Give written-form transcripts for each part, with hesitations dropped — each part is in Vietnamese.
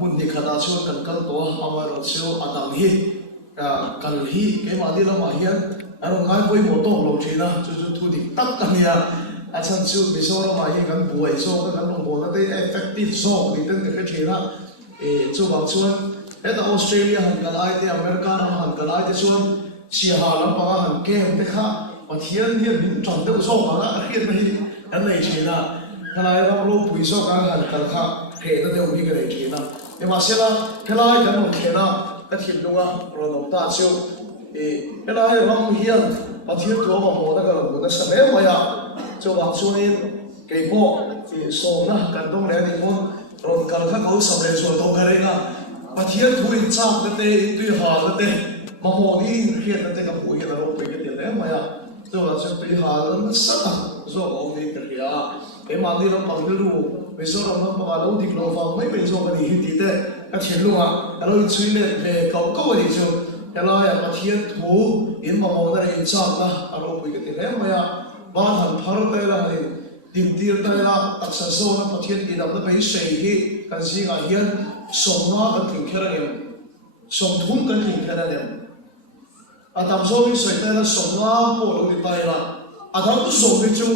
mun ni khana chu kan kal to amar chu adam hi kal hi ke ma di la ma hian aro ngai poi mo to lo thina chu thu di tak ka nia a chan chu mi so ma hi kan buai so kan lo bo na te effective so ni ten ke thina chu ba chuan eta Australia han kal ai te America han kal ai te chuan si ha lam pa han ke te kha pathian hi bin tron te so ma na riat na hi kan nei thina kalai ram lo pui so kan han kal kha he ta te umi ke nei thina e ma sela kalai kan lo thena ka thil lunga ro no ta chu kalai ram hian pathian to ma mo da ka lo da sa me ma ya chu ba chuin ke po so na kan dong le ni mon ron kal kha ko sa le so to ka re na pathian thu in chang ta te tu ha ta te ma mo ni hian ta te ka pu ya ro pe ke te le ma ya chu ba chu tu ha ron sa ta zo o ni ka ya e ma di ram pang lu me so ram ma ma lo dik lo fa mai pe so ka ni hi ti te ka thil lunga alo chui le ve ka ko ni chu ela ya pathian thu in ma mo da in chang ta aro pe ke te le ma ya ba han phar te la ni din tir ta la taksa so na pathian ki dam da pe sei hi kan si ga hian som na kan thing khera ni som thum kan thing khera ni atam so mi sei ta la som na po lo ni ta la adam tu so mi chu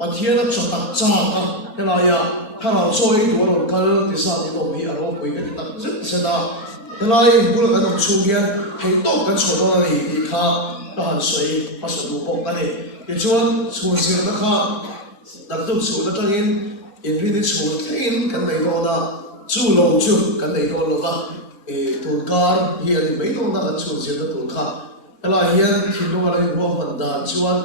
pathian a chotak cha ta ela ya khara so i do ro kal ti sa ti do mi aro pe ke tak se da ela i bul ka dam chu hian hei to kan so na ni ti kha ta han soi pa so lu bok ka ni ke chuan chhun sir na kha đặc tục số đó trong in vì số in cái này đó là chủ lâu chủ cái này đó là tuần car hiện mấy đó là chủ sẽ là tuần car cái là hiện thì nó là những bộ phận đó chuan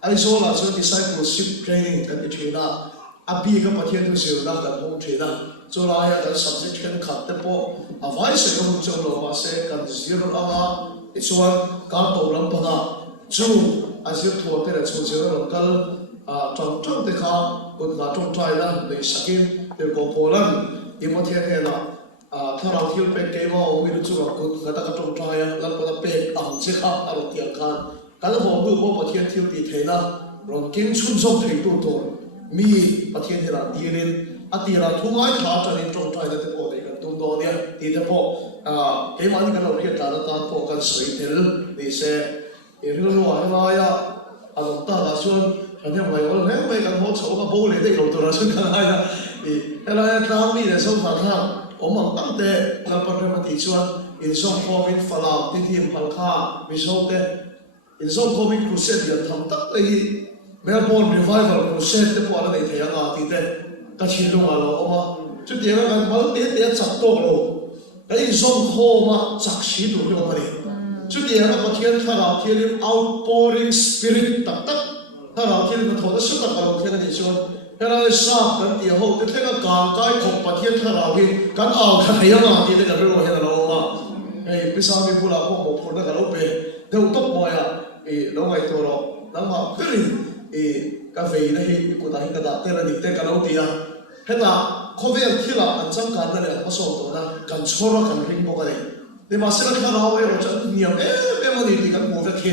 ai số là số discipleship training cái chuyện đó abi cái phát hiện tôi sửa đó cái phong chuyện đó cho là hiện cái subject cái khát thế bộ à phải sẽ không cho nó mà sẽ cần zero à chuan cả tổ lắm phần đó chủ ai sẽ thua cái là chủ sẽ là cái trong trong thì khá còn cả trong trai đó để sakin để có phổ lần im một thiên thế là thằng nào thiếu pe cái mà ông ấy chú gặp còn người ta trong trai á lần còn pe ăn chứ khác ở tiền can cái đó họ cứ một thiên thiếu thì thế là rồi kiến chun sông thủy tu tu mi một thiên thế là đi lên đi là thu ngay thả cho nên trong trai đó thì có đấy cái tung đó đi thì thế bộ cái mà cái đầu tiên ta bộ cái suy thế thì sẽ cái nó nói là ta là xuân hanya mai wal he mai kan ho chho ka bo le de lo to ra sun kan ai da ela ta mi de so fa tha o mang tam te na pa ma ti chuan in so covid fala ti thim phal kha mi so te in so covid crusade ya tham tak le hi Melbourne revival crusade te po ala nei the ya ti te ka chi lu ma lo o ma chu ti ga kan mal te te chak to lo ka in so ho ma chak shi du lo ma ni chu ti ga pa thian tha ra thian outpouring spirit tak takถ้าเราคิดมันถอดสุดตะการเราคิดกันอีกส่วนถ้าเราทราบกันที่เขาจะเรียกการใกล้ของประเทศถ้าเราคิดกันเอากันยังไงที่จะเป็นเราเห็นเรามาพิซซ่ามีผู้หลักผู้หมกคนนั้นเราเป็นเดี๋ยวต้องมอยเราไงตัวเราแล้วมาก็เลยกาแฟนี่กูได้กระดาษเท่านี้แต่กันเราตีนะเห็นไหมเขาเรียกที่เราอันจังการนั่นแหละเขาส่งตัวนั้นกันชั่วเรากันริงบอกกันเลยแต่มาเสร็จแล้วเราเราจะเนียมเป็นมันดีกันโมเดลเค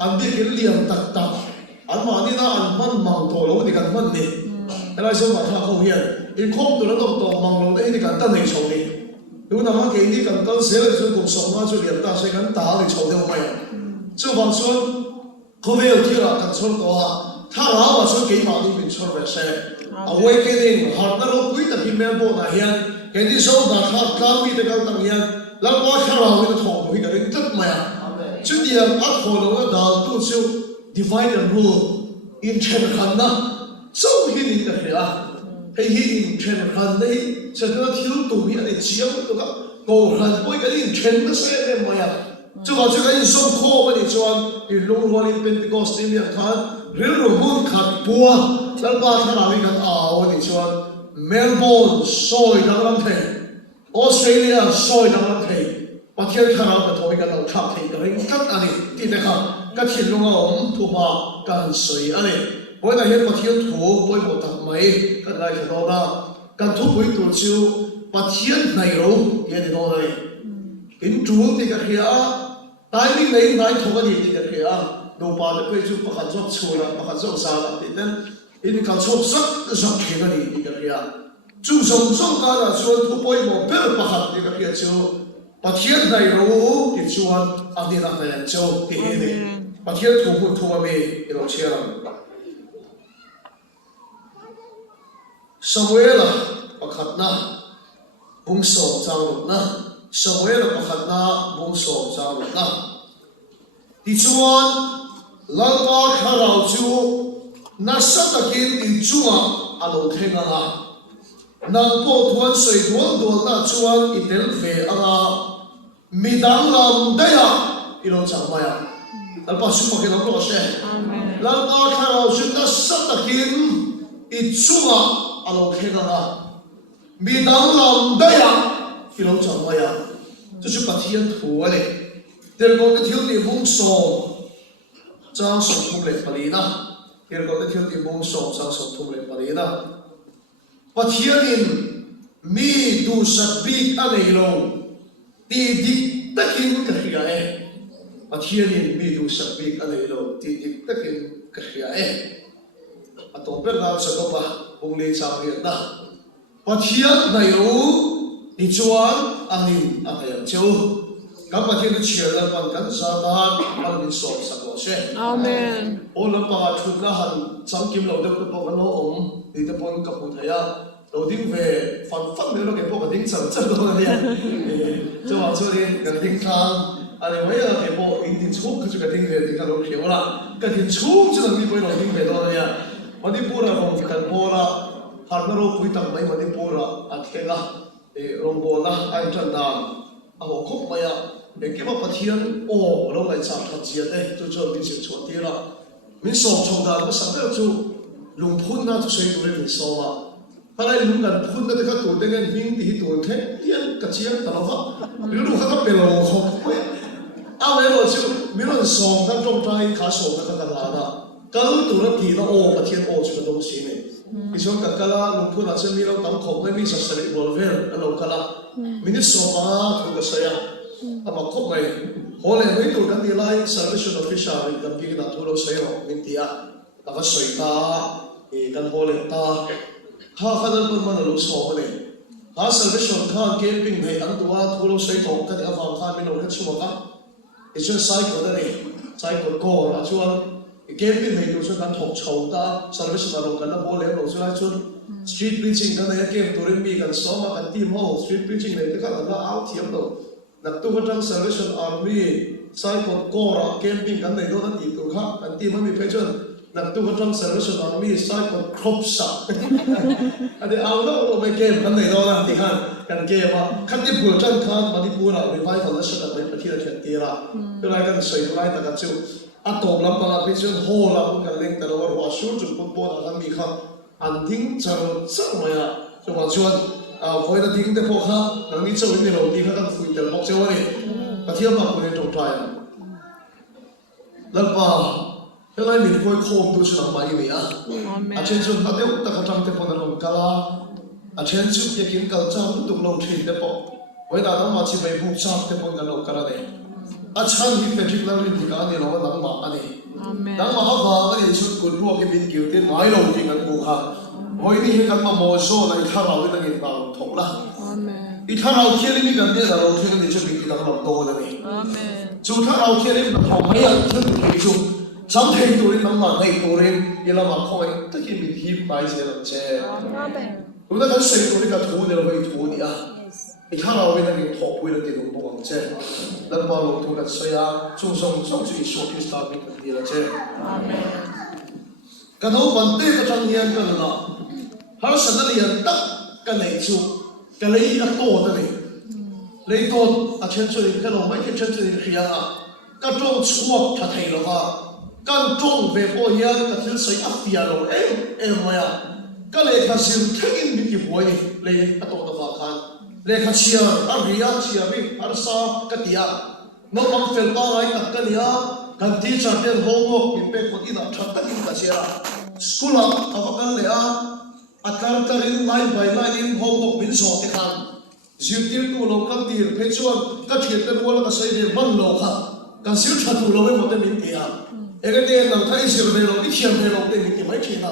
อันนี้คือเลี้ยงตักอันมานี่นะอันมันมังตัวเราดีกันมันนี่อะไรส่วนมาข้าเขาเฮียนอีกคนตัวเราต้องมังเราได้ดีกันตั้งในช่วงนี้ดูนะมันเกี่ยนี่กันตั้งเสียเลยส่วนกลุ่มสองมาช่วยเลี้ยงตาใช้กันตาในช่วงเดียวไปส่วนบางส่วนเขาไม่เอาที่ละกันส่วนตัวถ้าเราว่าส่วนกี่มานี่เป็นส่วนแบบเช่ awakening หากเราคุยแต่พิมพ์แม่บอกนะเฮียนเกี่ยนี่ส่วนแต่ถ้าการมีแต่การตั้งเฮียนแล้วก็ถ้าเราไม่ต้องถงคุยกันนี่ตึ๊บไหมอ่ะชุดเดียวอัดคนเราดาวตู้ชิวdivide and rule in chen khan na so hi ni ta ya hei hi in chen khan nei se ta thil tu mi ani chiam tu ka ko khan poi ka in chen na se ne ma ya chu ba chu ka in som kho ba ni chuan in long wal in pentecost ni khan ril ro mun khat bua dal ba tha rawi kan a o ni chuan Melbourne soi dang lam the Australia soi dang lam the pathian tha ra ka thoi ka dal thak thei ka ring kat ani ti te kha ka thil lunga om thu ma kan soi ani poi na hian pathian thu poi mo tak mai ka lai ka da kan thu poi tu chu pathian nai ro ye ni do nei in tu ti ka khia timing nei nai thu ka ni ti ka khia do pa le pe chu pakhat jok chula pakhat jok sa la ti ten in ka chop sak zak khina ni ti ka khia chung song song ka na chuan thu poi mo per pakhat ni ka pia chu pathian dai ro ti chuan adina ta chu ti ni pathian thu hu thu me ro chiram Samuel pakhat na bungso chang na Samuel pakhat na bungso chang na ti chuan lalpa kharau chu na satakin in chunga alo thenga na nang po thuan soi thuan dol na chuan itel ve anga midang lam daya ilo chang maya lalpa su pakin ang lo se lalpa kharau chu na satakin in chunga alo thenga na midang lam daya ilo chang maya chu chu pathian thu ale tel ko te thil ni bungso chang som thum le palina tel ko te thil ni bungso chang som thum le palina pathianin mi du sabik anei lo ti dik takin ka hiya e pathianin mi du sabik anei lo ti dik takin ka hiya e atong per na sa pa bung le chang hiya na pathian nai ro ti chuan anin atayang chu các bạn thiên chia là bằng cách gia đan bằng những số sắc lỗ xe. Amen. Ôn là bằng chút là hẳn trong kim lâu được được bằng lỗ ống thì được bằng cấp một thầy à. Đầu tiên về phần phân nữa là cái bộ cái tiếng sầm chân đó là gì? Cho vào cho đi cái tiếng thang. anh mấy là cái bộ in tiếng chúc cái cái tiếng về thì cái lỗ hiểu là cái tiếng chúc chứ là mình bây giờ tiếng về đó là gì? Mà đi bộ là phòng cái bộ là hẳn nó rồi quy tắc mấy mà đi bộ là ăn cái là rong bộ là anh chân đàn. Ako khóc mày à, để cái mà pathian ô lâu ngày chạm thật gì đấy, tôi cho mình chịu chọn tiếc là mình sống trong đó nó sắp tới chú lùng phun na chú xây tụi mình sống mà, hay là lùng gần phun na thì các tụi đây nghe những tí tụi thế, tiền cái gì đó nó vậy, nếu lúc các bè lò khóc mày, ai nói chú mình là sống các trong trái khá sống các cái là đó, cái tụi nó thì nó ô pathian ô chú cái东西này, cái chỗ cái là lùng phun là xem mình nó tắm khóc mấy mình sắp sửa đi vào về, nó cái là mình sống mà thôi cái sao ama khóc mày hồi này mấy tụi cái đi lại salvation official cái kia đã thu lâu sấy rồi mình tia ta có sấy ta thì cái hồi này ta ha khá là bận mà lâu sống này ha salvation ha camping này anh tụi thu lâu sấy tổng cái áo vàng khá mình lâu hết xuống cả thì cho sai của đây này sai của cô là cho camping này tụi cho cái thọc chầu ta salvation là lâu cái nó bố lẽ lâu cho lại cho street preaching cái này cái tụi mình bị cái số mà cái team hall street preaching này tất cả là áo thiếm đâu nạp tu cái trang Salvation Army sai cột cora camping cái này đó là tỷ tụ khác anh team mình phải chọn nạp tu cái trang Salvation Army sai cột crop shop anh đi áo đó là mấy game cái này đó là thì han cái game mà khăn đi bùa chân khăn mà đi bùa nào revival là sẽ là mấy cái gì là chuyện kia là cái này cái sợi lại ta cái chiu à tổ lắm mà bây giờ hồ là cái link ta là hoa sưu chụp bút là làm gì khác anh tính chờ rất mà cho mà chọn hồi đó tiếng để phô khác, nàng đi chơi với mình thì các phụ nữ bọc chơi này, và thiếu mà phụ nữ trong trại, lần ba, cái này mình coi khom tôi sẽ làm bài gì à, trên trường ta đều ta không thể phô được cả, trên trường cái kiến cầu trang tụng lâu trên để phô, hồi đó nó mà chỉ về buộc trang để phô được cả đấy, trên thì phải chịu làm gì cả này nó vẫn nặng mà này, nặng mà học vào cái gì chút cuốn ruột cái bên kiểu thế nói lâu thì ngắn buộc ha. Mỗi đi hết mà mò số này thao nào cái này vào thủng là, đi thao nào kia đi gần đây là đầu tiên thì chuẩn bị đi làm đồ là này, chú thao nào kia đi làm thủng mấy anh chứ thì chú, chẳng thấy tôi làm mà này tôi đi làm mà không ai, tất nhiên mình hiệp bài gì làm chơi, lúc đó cái xây tôi cái thú này là cái thú đi à, đi thao nào cái này thủng quên là tiền đồ bằng chơi, lần vào lúc tôi cái xây à, chú sống chú ý số cái start mình cái gì là chơi, cái đó vấn đề cái trong hiện cái là har sana lian tak ka nei chu ka lei a to ta ni lei to a chen chu ka lo mai ke chen chu ni khia a ka tong chuak tha thei lo ka kan tong ve po hian ka thil sei a fia lo em maya ka le kha sim thengin bi ki hoi ni le a to ta khan le kha chia a ria chia bi har sa ka tia no mang fel pa ai tak ka nia kan ti cha ten homework mi pe ko ina tha ta kin ka chia school a ka le a akar tarin line by line in homework min so te khan zirtir tu lo kam tir pe chuan ka thiet te wala ka sai de man lo kha kan sir thatu lo me mote min te a ege te nang thai sir ve lo i thiam ve lo te min ti mai thina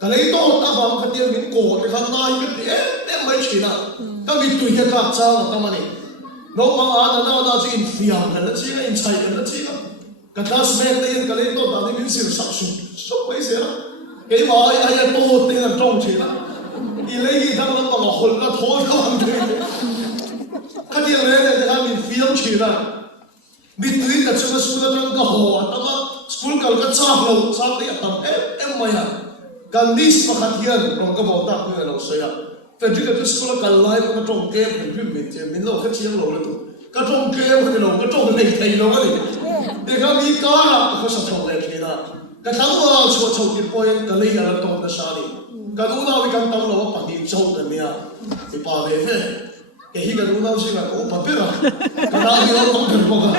cái lấy to ta vào cái tiền mình cổ thì khăn nay cái em mấy chuyện à ta bị tụi kia cắt sao là ta mà này nó mang ăn nó chỉ in phiền cái nó chỉ cái in chạy cái nó chỉ cái classmate này cái lấy to ta đi mình xin sắp sụp mấy xe đó cái mà ai to thì là trong chuyện đó đi lấy cái thằng nó mà hồn nó thối nó không được cái tiền này thì ta bị phiền chuyện à bị tụi cái chúng school nó cái hồ ta mà school cái chắp lâu chắp đấy tầm em mày àกันดิสประคันเทียนรองกระบอกตาเพื่อเราเสียแต่ที่กระตุ้นสกุลกันไล่ก็ตรงเกมเป็นพิมพ์เจมินโลกแค่เชียงโลเลยตัวก็ตรงเกมก็เราก็ตรงในไทยเราก็เลยเด็กก็มีการเขาสับสนเลยทีนั้นก็ทั้งว่าชัวร์ชาวกินปอยกันเลยอะไรตรงนั้นชาลีก็ดูน่าวิการตั้งเราว่าปฏิเจ้ากันเนี่ยที่ป่าเวฟเฮ้ยก็ดูน่าสิว่าโอ้ปะเปร่าก็น่าที่เราต้องเป็นพวกกัน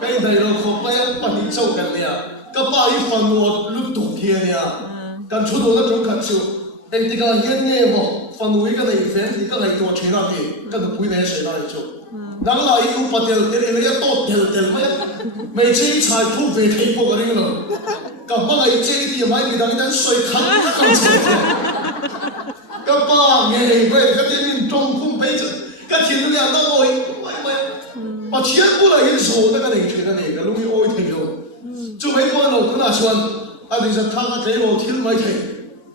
ก็ยังได้เราขอไปปฏิเจ้ากันเนี่ยก็ป่าอีฟังว่าลุกตุกเทียเนี่ยกันชุดเราต้องขัดชิวเอ็งที่ก็เย็นเนี่ยบอกฟังดูอีกอะไรแฟนที่ก็เลยตัวเชน่าที่ก็ต้องพูดในเสียงอะไรชิวนั่งไล่อุปเทลเทลเรียกโต๊ะเทลเทลไม่ใช่ชายผู้เวทีพวกอะไรกันหรอกกับว่าไอ้เจ๊ที่ไม่มีดังนั้นสวยขันก็ต้องเสียกับป้าเงี้ยไปก็จะมีตรงคุ้มไปจุดก็ทิ้งเรื่องนั้นโอ้ยไม่พอเชียร์กูเลยเห็นโซ่แต่ก็เลยเชื่อนั่นเองก็ลุงโอ้ยทิ้งอยู่จู่ไม่พอเราขนาดชวนอันนี้จะทำอะไรเราทิ้งไม่ได้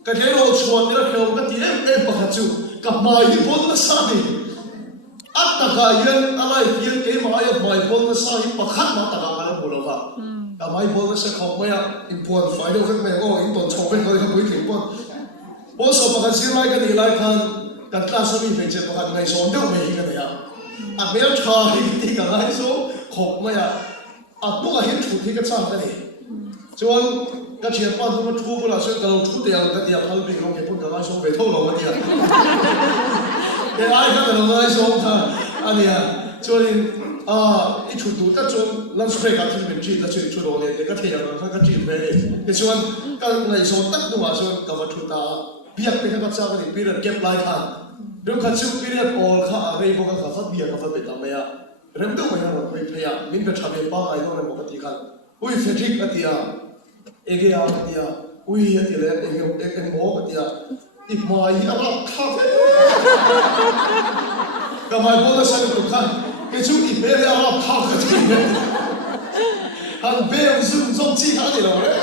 ก็แค่เราชวนเนี่ยเราก็ที่ประคัตจู่กับมาอีพนนัสไซอัตตะกายันอะไรยันเกี่ยมาอย่างมาอีพนนัสไซประคัตมาตะกาอะไรบุรุษว่าแต่มาอีพนนัสไซเขาไม่อะอีพนไฟเดียวกันไม่ก็อีตอนชงเป็นคนเขาไม่ถึงพนพอสอบประคัตสิ่งไรกันอีไรกันกันคลาสมีเป็นเจ้าประคัตในโซนเดียวไม่กันเนี่ยอ่ะเมื่อชาลีที่กันไรโซ่เขาไม่อะอ่ะพวกเห็นชุดที่กันสร้างกันเนี่ยจวนก็เชียร์ป้าทุกคนทุกคนละเชื่อกันเราทุกเดียวกันเดียวเขาเป็นคนเก็บพูดกันไรโซ่ไปเท่าเรากันเดียวเดี๋ยวไอ้ข้าแต่เราไรโซ่ท่าอันเนี้ยจวนอีชุดดูแต่จวนนั่นสเปรย์กันที่เป็นจีนแต่ชุดชุดโอเนี่ยเด็กก็เทียบกันก็จีนไปเลยแต่จวนก็ไรโซ่ตัดตัวจวนกับวัตถุตาเบียกไปกับจ้ากันอีกปีเดียวเก็บลายทันเรื่องขัดชิวปีเดียวโอลข้าอะไรพวกกันขัดเบียกกับเป็นทำไมอ่ะเริ่มต้นมาอย่างไรพยายามมินเป็นชาวเมียนป้าไอ้โน่นในปกติกันอุ้ยเฟรนกันเดียเอกยากันเดียอุ้ยเอกเลยเอกโม่กันเดียอีกมาอีกอะไรข้าเฟ่ก็มาพูดแล้วใช่ไหมทุกท่านเกี่ยวกับอีเบลอะไรข้ากันเดียฮันเบลซึ่งจงชี้ข้าเดียวเลย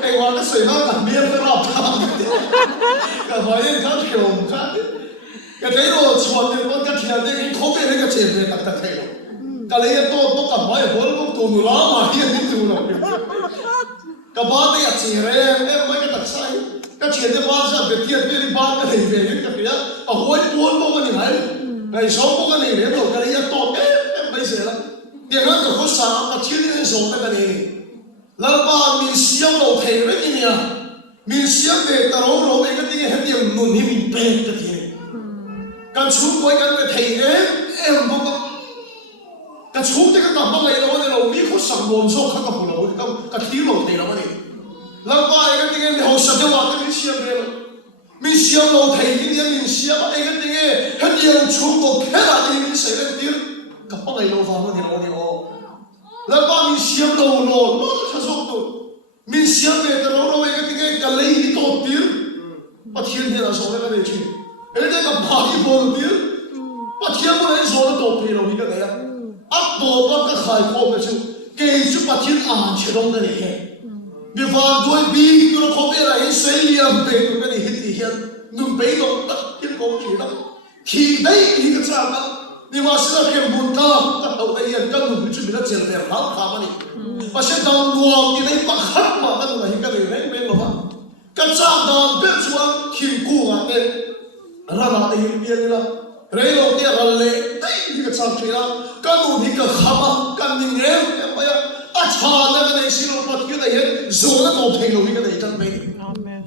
ไอ้วันนั้นสวยมากกันเบลไม่รับข้ากันเดียก็มาเองข้าเขียวข้าก็ได้รู้ชวนเด็กคนก็เขียนเด็กเขาเป็นเด็กเจ็บเลยตักเขียวก็เลยตัวพวกกับไม้พวกตัวนุ่ล้ามาเฮียนี่ตัวเราก็บ้านเนี่ยเจี๋ยเองไม่ก็ตัดใส่ก็เชียร์ที่บ้านจะเป็นเทียบเป็นบ้านก็เลยเป็นก็เปียกเอาหัวปวดพวกกันยังไงไอ้สองพวกกันเนี่ยเราก็เลยตัวไม่เสียละเดี๋ยวนั้นก็เขาสามก็เชียร์ที่สองกันเองแล้วบ้านมีเสียงเราเทไว้ที่เนี่ยมีเสียงเด็กแต่เราเองก็ที่เห็นอย่างนุ่นนี่มีเป็นกันทีการชุบไว้กันไปเทพวกก็ชุบที่กันตับอะไรเราเนี่ยเรามีคนสั่งรวมโซ่ข้างกับเราก็ที่เราเทเราเนี่ยแล้วก็ไอ้กันที่เราสัญญากันมีเสียงเลยมีเสียงเราเทที่เนี่ยมีเสียงไอ้กันที่เห็นอย่างชุบก็แค่อะไรมีเสียงเดียวกับอะไรเราฟังเราเนี่ยแล้วก็มีเสียงเราถ้าชอบตัวมีเสียงเนี่ยแต่เราไอ้กันที่กันเลยที่ตัวเดียวปะเทียนเนี่ยเราสอนกันเลยชิเอ้ยแต่กับพาที่บอลเดียวปะเทียนมันไอ้สอนตัวเดียวเราอีกกันเลยอัพตัวก็ขายของกันชิเกย์ชุบปะเทียนอ่านเชื่อตรงกันเลยมีฟังด้วยบีตัวเราเขาเป็นอะไรเสียงเป็นตัวกันเลยฮิตที่เห็นนุ่มไปตรงตัดที่กองขีดขี่ได้ที่กระซ่ากันนี่ว่าสิ่งที่บุญตาก็เอาไปยังกันนุ่มจุดนั้นเจริญแบบหาข้ามันนี่ว่าเช่นดาวดวงที่ได้ปักหักมากันอะไรกันเลยไม่หรอกว่ากระซ่าดาวเป็นส่วนขิงกู้กันเนี่ยระดับที่เบียร์นี่ละเรื่องเราเนี่ยเราเลยได้ที่กระซ่าเชื่อกันนุ่มที่กระข้ามากันนิ่งเองไปอ่ะอาชาเนี่ยกันเลยสิเราปฏิบัติเห็นโซ่แล้วตัวเพลงเราที่กันเลยจังไม่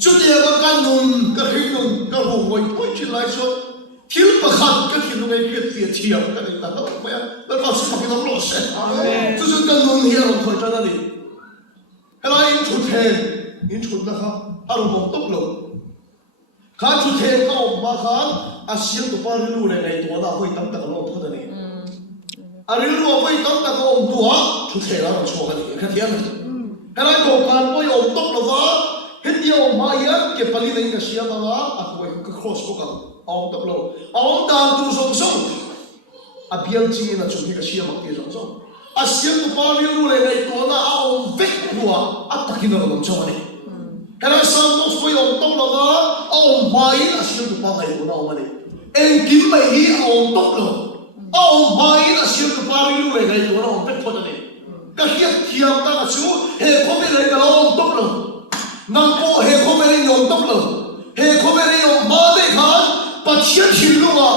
จุดเดียวกันนุ่มก็หิ้งนุ่มก็รู้ว่าโอ้ยชิลไลโซ่ที่ประคันก็ที่เราไม่เกิดเสียเทียมกันเลยแต่ก็ไม่อ่ะแล้วก็สิ่งที่เราหลอกเสียจุดกันนุ่มเฮียเราคอยจังนั่นเองอะไรชุดเทนชุดนะครับอารมณ์ตกลงข้าชุดเทก็ออกมาข้าอาเซียนตัวปาริลูเลยในตัวน่าคุยตั้งแต่ก็ลงทุนนี่อาริลูคุยตั้งแต่ก็อมตัวชุดเทแล้วเราโชว์กันนี่แค่เทียนอะไรโครงการก็อมตกลงว่าเฮ็ด video maya ke pali nei ka sia manga a koi ka cross ko kam ong top lo ong dan tu song song a bial chi na chu ka sia mak ti song song a sia tu pa ri lu le nei to na a ong vek lua a takin na lo chong ni kala sam no foi ong top lo ga a ong mai a sia tu pa ngai na ong ni en kim mai hi a ong top lo a ong mai a sia tu pa ri lu le nei to na ong vek pho ni ka hiat thiam ta chu he ko me le ka ong top lo nang po he ko me le yong top lo he ko me le yong ba de khan pa chia thil lu ma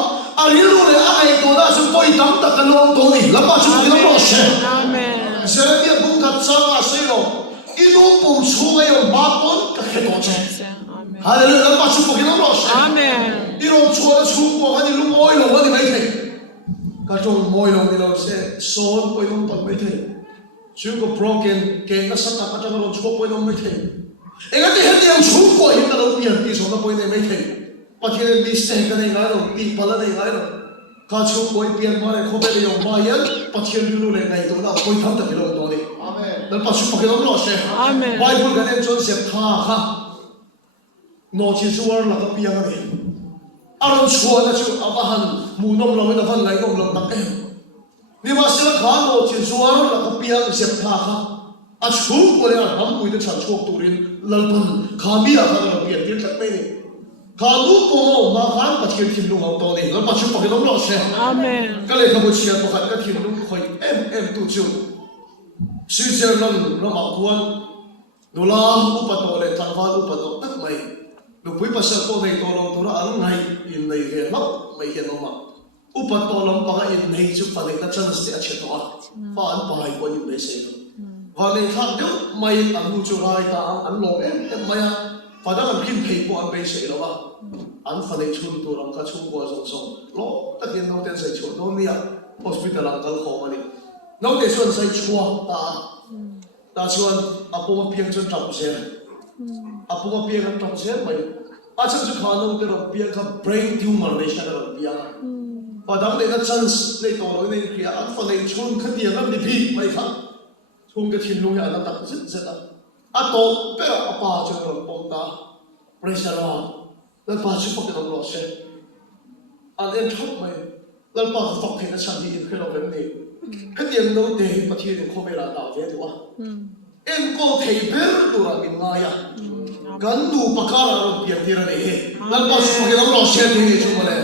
a ri lu le a ai to da su poi tam ta ka long to ni la pa chu ki lo she amen se le bung ka chang a se lo inu pum chu ga yong ba pon ka he to che hallelujah la pa chu ki lo she amen i ro chu la chu ko ga ni lu moi lo ga ni mai the ka chong moi lo ni lo se son poi long ton mai the chu ko broken ke na sa ta ka ta lo chu poi long mai the ega te he yang chu ko hi ta lo pian ti so na poi ne mai the pa thi ni se ka nei ga lo ti pa la nei ga lo ka chu ko pian ma le kho be le yo ma yan pa thi lu le nei to na poi tham ta ki lo to ni amen dal pa chu pa ke lo she amen bible ga ne chon se tha kha no chi su war la ka pian ga ni aron chu na chu abahan mu nom lo na van lai nom lo tak e ni ma se la kha no chi su war la ka pian se tha kha a chu ko le a ham pui de chan chok turin lalpan khami a kha la pian ti tak mai ni kha du ko ma khan pa thil thil lu ngau to ni la pa chu pa ke lo she amen ka le ka bu chia pa khat ka thil lu khoi em tu chu Switzerland lo ma kuan dola upa to le tangwal upa to tak mai lu pui pa sa ko nei to lo to ra an ngai in nei he ma mai he no ma upa to lam pa in nei chu pa le ka chan se a che to a pa an pa hai ko ni be se và nên khác được mày ăn nuôi cho ai ta ăn lộn em mày à phải đang ăn kim thịt của ăn bê sấy đó mà ăn phải nên chun tôi làm cá chun qua giống giống lo tất nhiên nó tên sấy chun nó nia hospital làm cái khó mà đi nó tên chun sấy chua ta chun apo mà pieng chun trồng sen apo mà pieng trồng sen mày à chun chun khá nó tên là pieng cái brain tumor này sao là pieng và đang nên cái chance này tổ nó nên kia ăn phải nên chun cái tiền nó đi phi mày khác chung cái thiên lung này nó đặc rất rất là à tổ bé à ba cho nó bông ta praise the Lord lần ba chụp cái nó lọt xe anh em chụp mày lần ba phật thì nó sang đi cái lỗ bên này cái tiền nó để mà thiên nó không phải là đạo về đúng không em có thể biết được là mình ngay à gần đủ bạc cả là tiền tiền này lần ba chụp cái nó lọt xe thì chụp mà này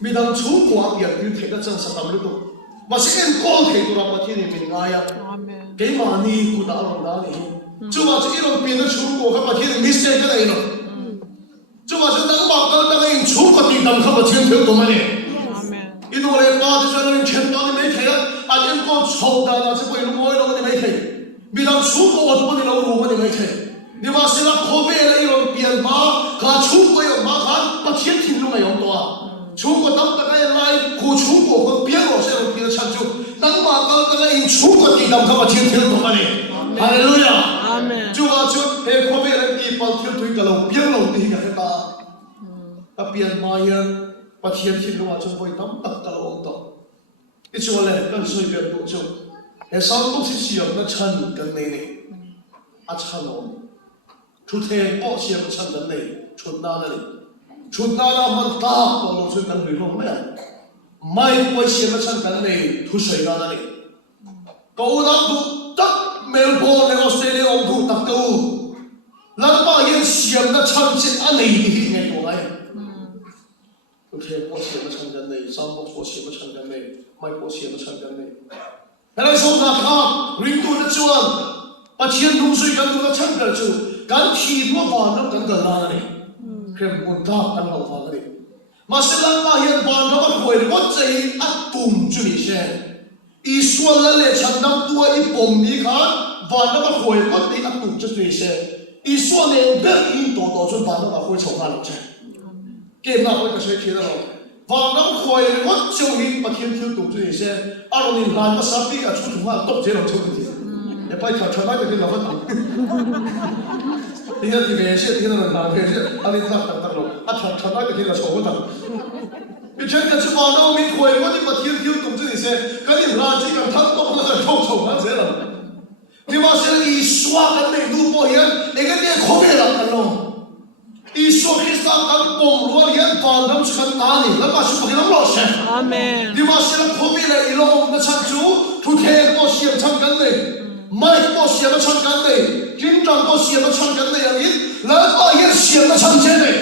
mình đang chụp qua tiền thì thấy nó chân sát tâm lực mà sẽ em có thể được làm thiên mình ngay à cái mà ni cũng đã làm đó này chú mà chỉ làm biến nó chụp qua các bạn thiên mistake cái này rồi chú mà chỉ đang bảo cái đang em chụp cái gì đang các bạn thiên thiếu tụi mình ít đồ này ta thì cho nên chuyện đó thì mấy thầy anh em có sầu đà là sẽ quay lúc mỗi lúc thì mấy thầy vì đang chụp qua một cái lâu rồi thì mấy thầy nhưng mà sẽ là khó về là iron biến mà cả chụp qua yêu mà cả bắt thiên thiên lúc này ông to chụp qua tấm cái này cô chụp qua con biến rồi sẽ làm biến sang chụp nắng mà cái này chụp qua thì đang các bạn thiên thiếu tụi mình hallelujah amen chú mà chú he khó về là đi bao thiên tuổi cái lâu biến lâu thì cái ta ta biến mà yên bắt thiên thiên lúc mà chúng tôi tấm tất cả là ông to ít chỗ này cần suy nghĩ đủ chỗ he sáng lúc thì siêu nó chân cái này này à chân ông chú thế bỏ siêu chân cái này chút nào này chút nào là mình ta còn lúc chuyện cần phải làm mấy mai quay siêu chân cái này thu sấy nào này cậu đang thu tất Melbourne Australia ông thu tất đâu lần ba yên siêu nó chân chết anh này thì nghe tôi này okay, bỏ siêu nó chân cái này sáng bỏ siêu nó chân cái này mai bỏ siêu nó chân cái này cái này số nào khác riêng tôi đã chọn bắt thiên đúng suy cần tôi đã chân cái chú cái thì nó vào nó cần cái này cái muốn ta cần học vào cái này mà sẽ làm ba hiện vào nó bắt hồi bắt dây ắt tùm chú ý xem ý xuân là lệ chân năm tua ý bom đi khác và nó bắt hồi bắt đi ắt tùm chú ý xem ý xuân này biết ý tổ cho và nó bắt hồi chồng ăn chứ cái nào cũng có thể đó và nó hồi bắt châu ý bắt thiên thiếu tùm chú ý xem à rồi mình làm cái sao đi à chú chúng ta tốt chế độ chú ý để phải cho nó cái nào vẫn thì là thì về sẽ thì là làm về sẽ anh em tập tập rồi à thật nói cái là xấu thật vì thế cái chú bảo đâu mình khỏe quá thì mà thiên thiếu tụng chứ gì sẽ cái gì là chỉ cần thắng tốt là không xấu nó dễ lắm นี่มาเสียอีสวากันในดูโบเฮียนเองก็เนี่ยขบเล่ากันลงอีสวาคริสต์กันปมรัวเฮียนฟังดำสุกันตานี่แล้วมาชุบกันรอเชอาเมนนี่มาเสียขบเล่าอีลงมาชันจูทุเทนก็เสียชันกันเลยไม่ก็เสียมาชันกันเลยกินจังก็เสียมาชันกันเลยอย่างนี้แล้วก็เฮียนเสียมาชันเจเลย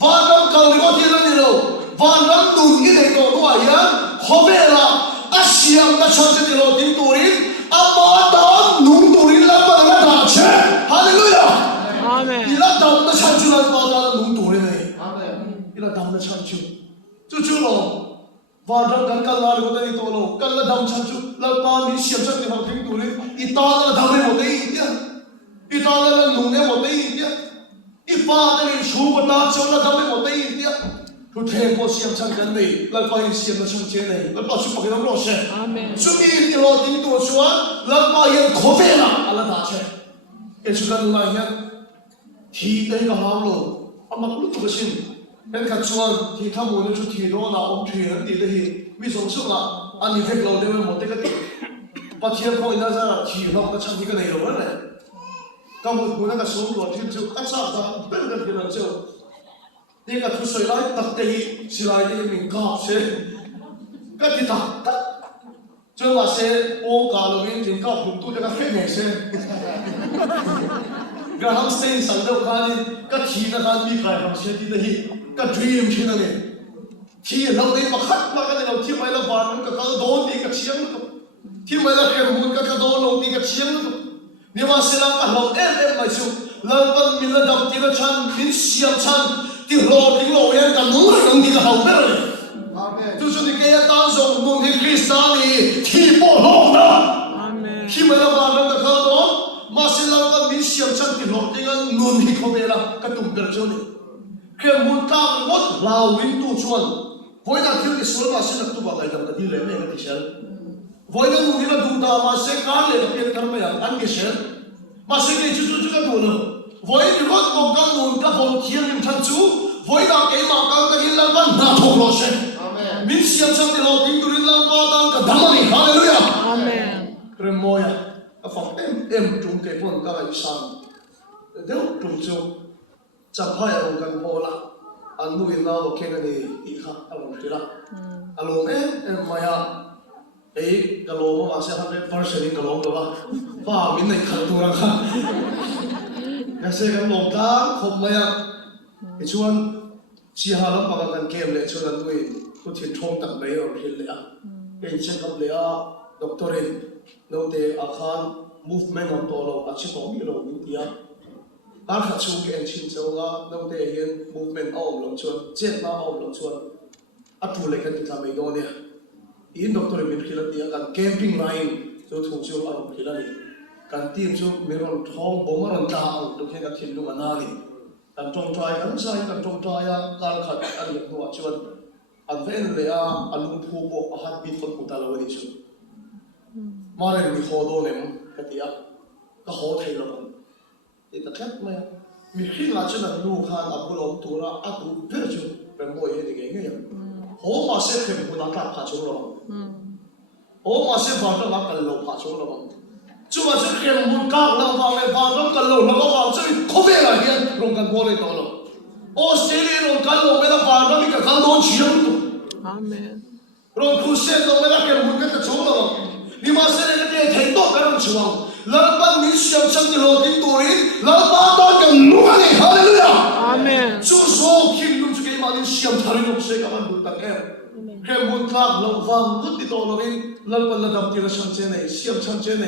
ฟังดำกันก็ที่นั่นนี่เราฟังดำดูนี่เลยก็ว่าเฮียนขบเล่าอาเสียมาชันเจเลยเราดิ้นตัวนี้อามาดามนุ่งตัวนี้แล้วก็แล้วด่าเชฮาเลลูยาอาเมนอีละดำมาชันจูแล้วมาดามนุ่งตัวนี้เลยอาเมนอีละดำมาชันจูจู่ๆเราฟังดำกันกันลาลูกตัวนี้ตัวเรากันละดำชันจูแล้วมามีเสียงชันที่มาทิ้งตัวนี้อีตาละดำเลยหมดเลยอีเดียอีตาละนุ่งเลยหมดเลยอีเดียอีฟ้าเนี่ยชูบตาเจ้าละดำเลยหมดเลยอีเดียทุกเทพก็เสียงชันกันเลยแล้วไปเสียงมาชันเจเลยแล้วก็ชุบปากกันรอเชอาเมนชุบมีที่เราทิ้งตัวชัวแล้วไปยังขบเล่าอะไรด่าเชเอชุกันอะไรเนี่ยที่ได้กับเราโลอามาลุกตัวชิมเป็นขัดชวนที่ทำมูลนิธิที่โดนเราอมทีนั้นดีเลยวิสงสุละอันนี้เด็กเราเดี๋ยวหมดเด็กก็ติดปัจจัยพวกนั้นจะที่เราก็ชันที่กันเลยรู้ไหมก็หมดมูลนิธิสูงกว่าที่จะอัศจรรย์เป็นกันเป็นเจ้านี่ก็ทุกสิ่งเลยตัดที่สิ่งอะไรที่มีกาบเช่ก็ที่ตัดจนว่าเช่โอกาสเราเองถึงกาบหุ่นตู้จะก็เห็นเช่ก็ทำสิ่งสังเกตการณ์ก็ที่นั่นการมีใครทำเช่ที่นั่นก็ดีมที่นั่นที่เราได้มาคัดมากันเราที่ไม่ละบาทมันก็กระโดดตีกับเชียงที่ไม่ละเข็มมันก็กระโดดลงตีกับเชียงนี่ว่าเสียงกันเราเอ็มไม่สู้เราเป็นมิลดับที่ละชั้นมินเสียงชั้นที่รอถึงเราเองกันนู้นต้องดีกับเขาไปเลยทุกสิ่งที่แกตั้งส่งมุ่งที่คริสต์นี่ที่โปโลนะที่ไม่ละบาทมันก็กระโดดมาเสียงกันมินเสียงชั้นที่รอถึงกันนู้นที่เขาไปละก็ตุ้มเปิดจนแค่มุนตามหมดเราวิ่งตู้ชวนพอยนั้นที่เราสวดมาเสียงตัวอะไรกันก็ดีเลยไม่ก็ที่เชลพอยนั้นมุ่งที่เราดูตามาเสียงการเลยก็เปลี่ยนกันไปอย่างอันก็เชลมาเสียงที่จู่ๆก็ดูเลยพอยที่รถบอกกันนู้นก็ผมเขียนอยู่ชั้นจู่พอยนั้นเกี่ยมากันก็ยินแล้วกันน่าทุกข์ร้อนเช่มิเสียงชั้นที่เราดิ้นตัวนี้แล้วก็ตั้งก็ดำมันฮาเลลูยาอาเมนเรื่องมอยก็ฟังเอ็มจุงเก็บคนก็ไอ้สันเดี๋ยวจุงจู่จะพายอารมณ์กันพอละอันนู้นเราแค่กันนี่อีกครับอารมณ์ที่ละอารมณ์มาอย่ากะโหลกมาเสียทำได้100%นี่กะโหลกหรือว่าฟ้ามินในขันตัวละครับแต่เสียกันหลงตาคมมาอย่าชวนชีฮาร์ลปากกันเกมเลยชวนนั้นด้วยผู้ที่ชงตั้งไปเอาเห็นเลยอ่ะเป็นเช่นกับเลยอ่ะด็อกเตอร์เราเดะอาคาร movement ของตัวเราอาชีพของเราอยู่ที่อ่ะการขัดชูเกณฑ์ชินเจ้าละเราเดะเห็น movement เอาลงชวนเจ็ดมาเอาลงชวนอัตุเลยกันที่ทำไม่โดนเนี่ยอินด็อกเตอร์มีขี้ละที่กัน camping line จะถูกชูอารมณ์ขี้ละนี่การทีมชูมีรอนท้องบ่มารันจ้าตัวแค่กับทีมดูมันน่านี่การจงใจกันใช่การจงใจการขัดอันนี้หัวชวนอันเว้นเลยอันลุงพูโบอาหารบิดคนผู้ตาลวันนี้ชวนมาเรื่องมีโคโดเนี่ยมั้งกติอ่ะก็โคไทยละมั้งแต่แค่ไม่มีขี้ละชนะลูกค้าอับลงตัวละอับลูกเพื่อชวนเป็นมวยยังไงเนี่ยโหมาเสียเข็มผู้นักการพาชวนละมั้งโหมาเสียฟังต้องนักการลงพาชวนละมั้งจู่ว่าจะเข็มผู้กางนั่งฟังเลยฟังต้องการลงแล้วก็ฟังจะเขาเวลาเฮียลงกันโบเลยตัวละออสเตรเลียลงกันลงไม่ได้ฟังต้องมีการโดนเชียงตัวอาเมนลงครูเซนลงไม่ได้เข็มผู้กันจะชวนละมั้งนี่มาเสียเลยก็จะเห็นตัวเป็นชวนแล้วก็มีเสียงฉันที่เราดิ้นตัวนี้แล้วก็ต้องกันลุ้นนี่ฮาเลลูยาอาเมนจู่โซ่คิดลุ้นสุดที่มาดิเสียงทารินุกเสกมันดูตั้งแค่บุญคลาดลงฟังลุดที่ตัวเราเองแล้วก็ระดับที่เราชันเจนเสียงชันเจน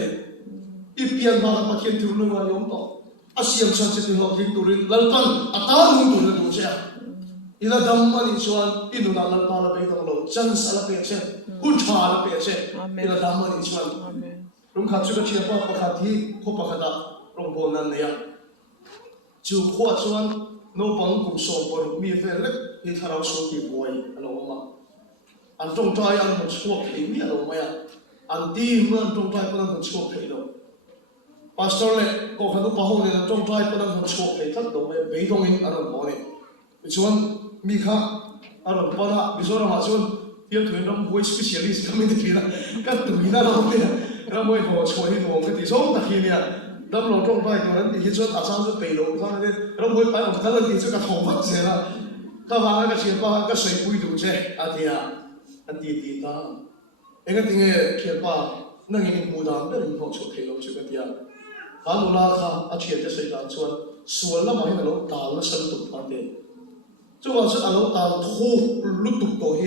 อีเปียนมาแล้วมาเขียนถึงนู่นว่ายอมต่ออาเสียงชันเจนที่เราดิ้นตัวนี้แล้วก็อัตราลุ้นตัวนี้ดูเช่อีละดำมันอีชวนอีนู่นแล้วก็เราไปตรงเราจันทร์สารเปเช่กุญชาละเปเช่อีละดำมันอีชวนลุงขัดชุดเชียร์ป้าประคัดที่คู่ประคัดลงบนนั้นเนี่ยจู่ขวดชวนโนบังกุมโซบอลมีเฟรเล็กที่ทาราสูติบวยอันนั้นมาอันตรงใจอันมันชั่วเพลงนี่อันนั้นมาอันที่เมื่อตรงใจคนนั้นมันชั่วเพลงเราพาสเตอร์เล็กก็ขัดตัวเขาเนี่ยตรงใจคนนั้นมันชั่วเพลงทั้งตัวไม่ไปตรงนี้อันนั้นมาเนี่ยชวนมีข้าอันนั้นป้ามิโซรามาชวนเที่ยวถึงน้องบวยสเปเชียลิสต์ก็ไม่ได้ทีนะก็ตื่นนะเราเนี่ย เราไม่ขอช่วยหลวงกันที่สองตะกี้เนี่ยเราลงตรงไปตรงนั้นที่ชดอาจารย์จะไปลงฟังเลยเราไม่ไปออกกันเลยที่ชดกระทงวัดเสียละก็วางก็เชียร์ป้าก็ใส่ปุ๋ยดูเจ้อาทิตย์อันตีตาเองก็ทิ้งเชียร์ป้านั่งยิงมูดามได้ยินพอชดเทลงชุดกันที่ฟ้าลุลาค่ะอาเชียร์จะใส่ตาส่วนแล้วมาให้เราตาแล้วสั่นตุกพันเดียจังหวะสั่นเราตาทูลุตุกตัวเฮ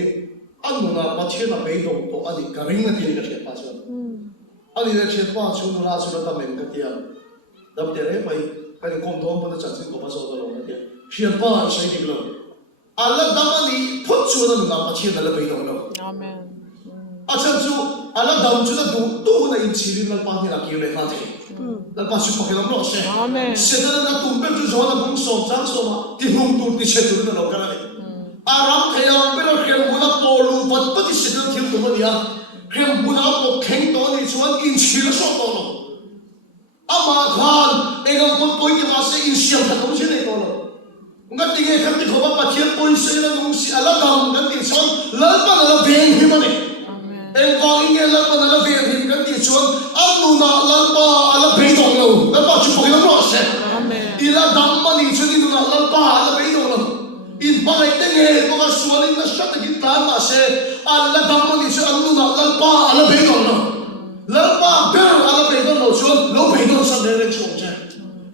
อันนู้นนะมาเชียร์มาไปตรงตัวอันนี้กระริ่งนั่นที่นี่ก็เชียร์ป้าส่วนอันนี้เชียร์ป้าส่วนลุลาส่วนเราทำเองกันที่ดับเดี๋ยวไปกันคงท้องพันจันทร์สิ่งของมาส่วนเราเนี่ยเชียร์ป้าใช้ดีเลยอัลลอฮ์ดำมันนี่พุทธส่วนนั้นมาเชียร์นั่นเลยไปตรงเราอาเมนอาจารย์จู่อัลลอฮ์ดำจู่นั้นดูนั่นอินชีรินนั่นป้าที่นักเกี่ยวเลยนะที่นั่นป้าชุบพักเราไม่รู้เสียเสร็จแล้วนั่นตุ้มเป็นจู่จวนนั่นบุ้งส่งจังส่งมาที่หุ่นตูที่เช็ดตัวนั่นเรากันเลยอารามเทียมเป็นเรื่องบุญปอลูปัดปัดที่เช็ดตัวที่ตัวนี้เรื่องบุญปอแข็งตัวนี้ชวนอินชีรินส่งตัวเราอามาขานเองก็ปอยที่มาเสียอินชีรินทั้งหมดเช่นนี้ตัวเรางั้นที่เงี้ยขันที่เขาบอกว่าเทียนปอยเสียแล้วนุ่งสีอะไรดำงั้นที่ชวนเลิกมาแล้วเบี่ยงหิมะนี่เอ็งวางเงี้ยเลิกมาแล้วเบี่ยงหิมงั้นที่ชวนอันนู้นน่ะเลิกมาแล้วเบี่ยงตรงเราแล้วป้าชุบกินน้ำร้อนเสียอีละดำมันนี่ชวนอีนู้นน่ะเลิกมาแล้วเบี่ยงตรงเราอีบ้าไอ้เงี้ยก็ว่าชวนอีนั่นชัดกินตามมาเสียอันละดำมันนี่ชวนอันนู้นน่ะเลิกมาแล้วเบี่ยงตรงเราเลิกมาเบี่ยงแล้วเบี่ยงตรงเราชวนเราเบี่ยงตรงสันเดนชงเจ้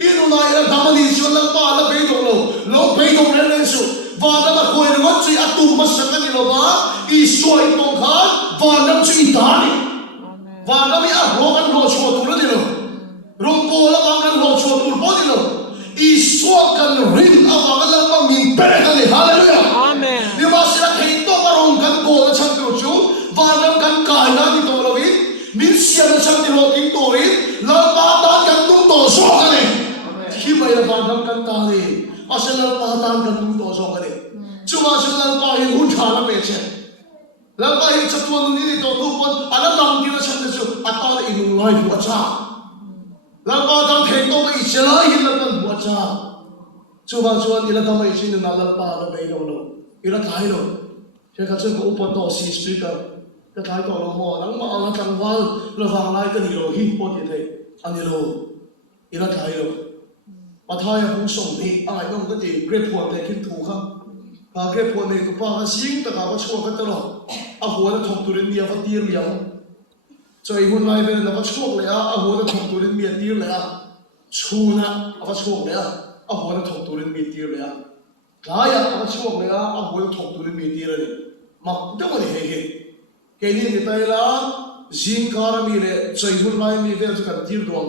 อีนู้นน่ะละดำมันนี่ชวนเลิกมาแล้วเบี่ยงตรงเราเบี่ยงตรงนั้นชวนวันนั้นมาคุยเรื่องที่อาตุ้มมาสักนิดหน่อยอีสวยตรงข้ามวันนั้นที่ตานี่วันนั้นมีอะไรกันรอชัวร์ตัวนี้หรอรองโก้แล้วกันรอชัวร์ตัวบอดี้หรออีสวยกันริมเอาวันนั้นมามินเปรย์กันเลยฮาเลลูยานี่มาสิละเห็นตัวมารองกันโก้แล้วฉันตัวชูวันนั้นกันกายนั่นที่ตัวเราวิมินเสียแล้วฉันที่เราทิ้งตัววิแล้วมาตานกันตุ้งตัวสวกันเลยที่ไม่ละวันนั้นกันตาเลยอาศัยเราตานกันตุ้งตัวสวกันเลยจู่มาฉันเราไปหุ่นขาละเปเช่แล้วไปจัตุวันนี้ตัวทุกคนอันนั้นตามที่เราฉันจะจู่อัตตาอินุไลหัวจ้าแล้วก็ตามเห็นตัวไปเฉลยหินแล้วกันหัวจ้าจู่มาจู่นี่เราทำไมชินนั่นเราไปเราไปดูเราอีเราถ่ายเราเชื่อกันเชื่อกับอุปโตสีสปีกเกอร์จะถ่ายตัวเราหมอนั่งมาเอาละกันวันเราฟังไลฟ์กันนี่เราฮิปโปติเทอันนี้เราอีเราถ่ายเรามาถ่ายผู้ส่งนี่อะไรก็มันก็จะเกรดพวดแต่ขึ้นถูกครับพาเก็บพวกนี้ก็ป้าสิ่งต่างๆก็ช่วยกันตลอดอาหัวจะทบตัวเรียนเมียก็ตีเลี้ยงใจหุ่นไล่ไปแล้วก็ช่วยเลยอาหัวจะทบตัวเรียนเมียตีเลยชูนะก็ช่วยเลยอาหัวจะทบตัวเรียนเมียตีเลยกายก็ช่วยเลยอาหัวจะทบตัวเรียนเมียตีเลยมักจะมันเหี้ยแค่นี้นี่ตายละสิ่งการมีเลยใจหุ่นไล่มีเวลจะกันตีดวง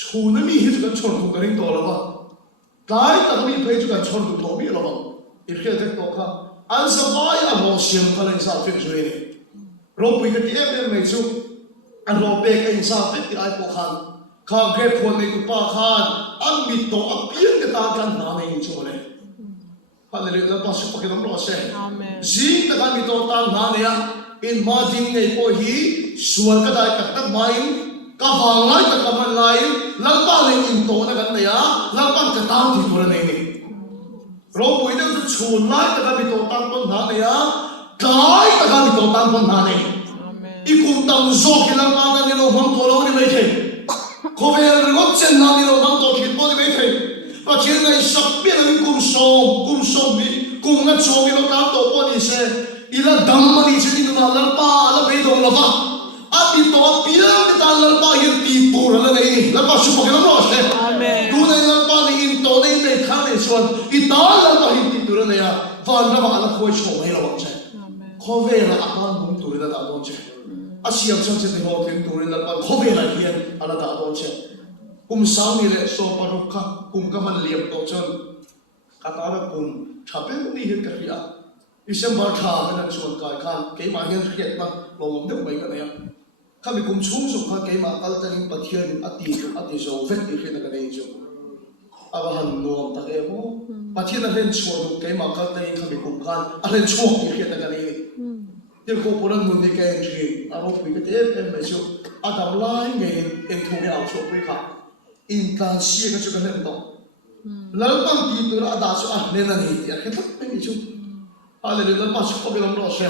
ชูนั่นมีเหตุกันชนกันริ่งตัวละวะกายแต่ก็มีเพลย์กันชนกันตัวมีละวะอีกแค่เด็กตัวข้าอันสบายอันมองเสียงกันเลยสาวฟิกช่วยนี่เราไปกันที่เอ็มไม่ชุบอันเราเบกอินสาวฟิกที่ไอ้พวกขันข้าเก็บคนในกุปาขันอันมีตัวอับเพียงกันตากันน้ำเองช่วยเลยฮาเลลูยาแล้วก็สุภกิจน้ำร้อนเสียสิ่งแต่การมีตัวตามน้ำเนี่ยอินมาดิ้งในพวกฮีส่วนก็ได้กับตั้งไม่ก็ฟังไล่กับมันไล่แล้วก็ในอินโตนั่นกันเนี่ยแล้วก็จะตามที่ตัวนี้เราไปเดินจะชวนไล่แต่การมีตัวตั้งต้นหาเนี่ยกายแต่การมีตัวตั้งต้นหาเนี่ยอีกุมตั้งโซกิลังมาเนี่ยเราฟังตัวเราไม่ใช่เขาเป็นเรื่องเช่นนั้นเราฟังตัวคิดตัวไม่ใช่เพราะเช่นในสัปดาห์นี้กุมโซมีกุมงั้นโซมีเราตั้งตัวคนนี้เช่อีละดัมมันนี่จะที่นั่นละป้าละไปตรงละฟ้าอันที่ตัวเพียงที่ตาละป้าเห็นตีปูระเลยนี่ละป้าชุบกันแล้วเช่ดูในละป้าในอินโตในข้างในส่วนอีตาละป้าเห็นตีตัวเนี่ยวันนั้นมาละคุยโชว์ให้เราบังเช่เขาเวลาอาการมุมตัวนี้ละตาโดนเช่อาเซียนฉันจะที่หัวถึงตัวนี้ละป้าเขาเวลาเฮียนละตาโดนเช่กุมสาวนี่แหละโซปารุกะกุมก็มันเลี้ยงตัวจนกาตาละกุมชาเป็นนี่เห็นกันเฮียอิสมาทามันนั่นชวนกายขันเกี่ยมาเห็นเขียดมาลงเด็กไปกันเนี่ยข้ามีกุมชุ่มสุขเกี่ยมากัลตันิปะเทียนอติโซเวทอีกเรื่องกันเองจูอาหันนวมตะเอโมปะเทียนนั่นเรื่องชวนเกี่ยมากัลตันิข้ามีกุมขันอะไรช่วงอีกเรื่องกันเองเดี๋ยวกูพูดมุนที่แกงจีอารมณ์พิกเตอร์เป็นไม่ชัวอาดัมไลน์เงินเอ็นทุ่งเอาช่วงไปค่ะอินทานเชียก็จะกันเห็นต่อแล้วบางทีตัวอาดาสุอ่ะเนี่ยนั่นนี่อยากให้ทักไม่มีชัว le le lalpa chu ko belam ro se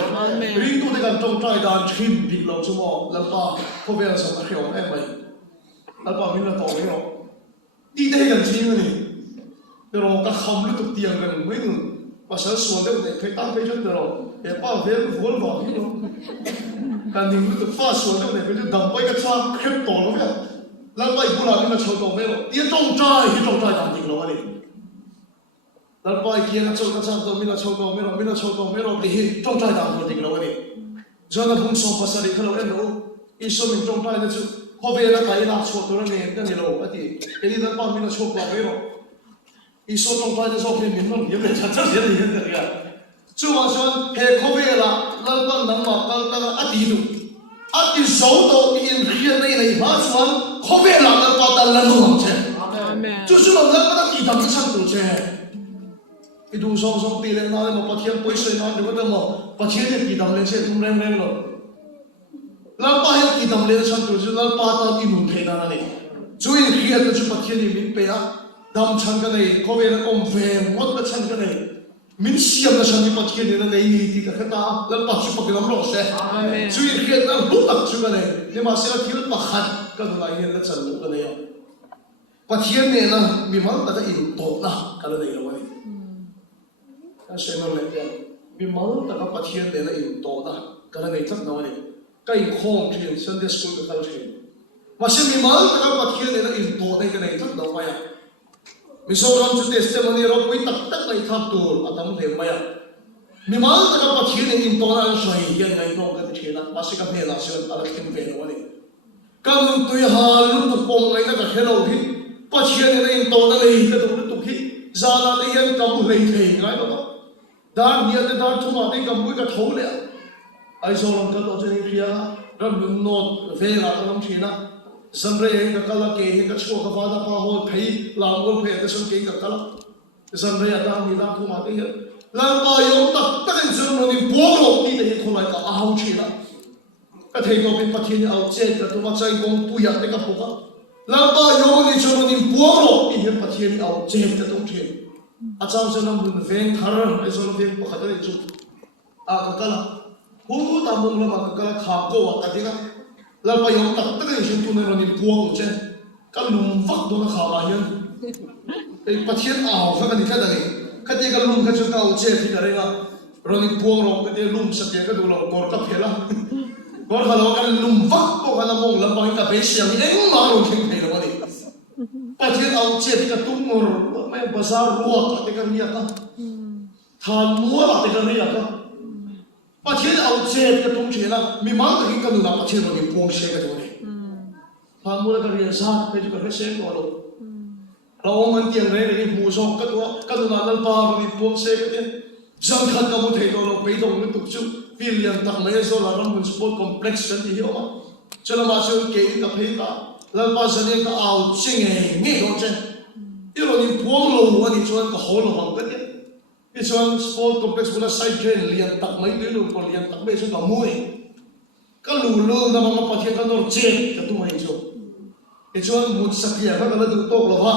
ring tu de kan tong trai dan thim dik lo chu mo lalpa ko be sa ka khyo ai mai lalpa min la to me ro ti de kan chi ni de ro ka kham lu tu tiang kan mai nu pa sa suan de de phe ta phe chu de ro e pa ve vol ba hi no kan ning lu tu fa suan de de phe dam pai ka cha khep to lo ya lalpa i pula min la chho to me ro ti tong trai dan dik lo ni lalpa i kia na chho ka cha to min la chho to me ro ti hi tong trai dan dik lo ni jona bung so pa sa ri khalo en ro i so min tong trai na chu ho ve la kai na chho to ne ka ni lo ati e ni lalpa min la chho pa me ro i so tong trai de so phe min no ye le cha cha ye ni ka ya chu ma son he ho ve la lalpa nang ma ka ka ati du ati zo to in rian nei nei ma chuan ho ve la lalpa ta la no che amen chu chu lo lalpa ta ki dam chang tu che i du song song ti le na le ma pathian poi soi na de ko mo pathian ne ki dam le che tum rem rem lo lalpa he ki dam le chang tu chu lalpa ta ki nun the na ni chu in rian ta chu pathian ni min pe a dam chang ka nei ko ve na om ve mot ka chang ka nei min siam na sang ni pathian ni na nei ni ti ka ta lalpa chu pa lam ro se amen chu in rian na lu tak chu ka nei ni ma se la thil pa khat ka du lai hen la chan lu ka nei pathian ne na mi mal ta in to na ka la nei lo ni sẽ nói lại rằng vì máu ta có pathian để là in to da cái này chắc nói này cái khom chuyện Sunday school cái câu chuyện mà sẽ vì máu ta có pathian để là in to đây cái này chắc nói vậy mình sau đó chúng testimony rồi quý tất tất này tháp tu ở tấm thêm vậy vì máu ta có pathian để in to là soi hiện ngày nó cái chuyện là bác sĩ các mẹ là sẽ là kim về nó này các mình tuy hà lúc tập phong này nó cái hello hi pathian để in to là này cái đồ nó hi ra là đây hiện cầm lấy thề ngay đó dar nia te dar thuma te kam bui ka thole ai so long ka to chen khia ram not ve ra lam thina samre ka kala ke he ka chho ka fa da pa ho thei lam gol phe te son ke ka kala samre ata mi da thuma te lam pa yo tak tak en zum no ni bo ro ti te thulai ka a hau thina ka thei no bin pathin au che ka tu ma chai gong pu ya te ka pu ka lam pa yo ni chho no ni bo ro ti he pathin au che te tu thina acham se nam bun veng thar ai so veng pakhat ai chu a ka kala hu ta mong la ma ka kala kha ko wa ta dina la pa yong tak tak ai shin tu ne ni puang che ka lum vak do na kha ma hian ei pathian a ho ka ni ka da ni ka te ka lum ka chu ka u che thi da re na ro ni puang ro ka te lum sa ke ka du lo kor ka phela kor ka lo ka lum vak ko ka na mong la pa ka be siam ni eng ma ro thing thei lo ni pathian au che thi ka tum ngor mai bazar ruwa ka te ka ria ka than mua la te ka ria ka pathian au che ka tum che la mi ma ka hi ka du la pathian ro ni puang se ka do ni than mua ka ria sa pe ju ka se ko lo la ong an tiang re ni mu so ka du na lal pa ro ni puang se ka te jang khat ka mu thei do lo pe dong ni tu chu billion tak mai so la ram sport complex san ti hi ma chala ma so ke ka phei ta lal pa san ka au ching nge do che ilo ni puang lo ani chuan ka hol hang ka ni i chuan sport complex bula side train lian tak mai ni lu ko lian tak be so ka mui ka lu na ma pathian ka nor che ka tu mai chu i chuan mut sakya ka la du tok lo ha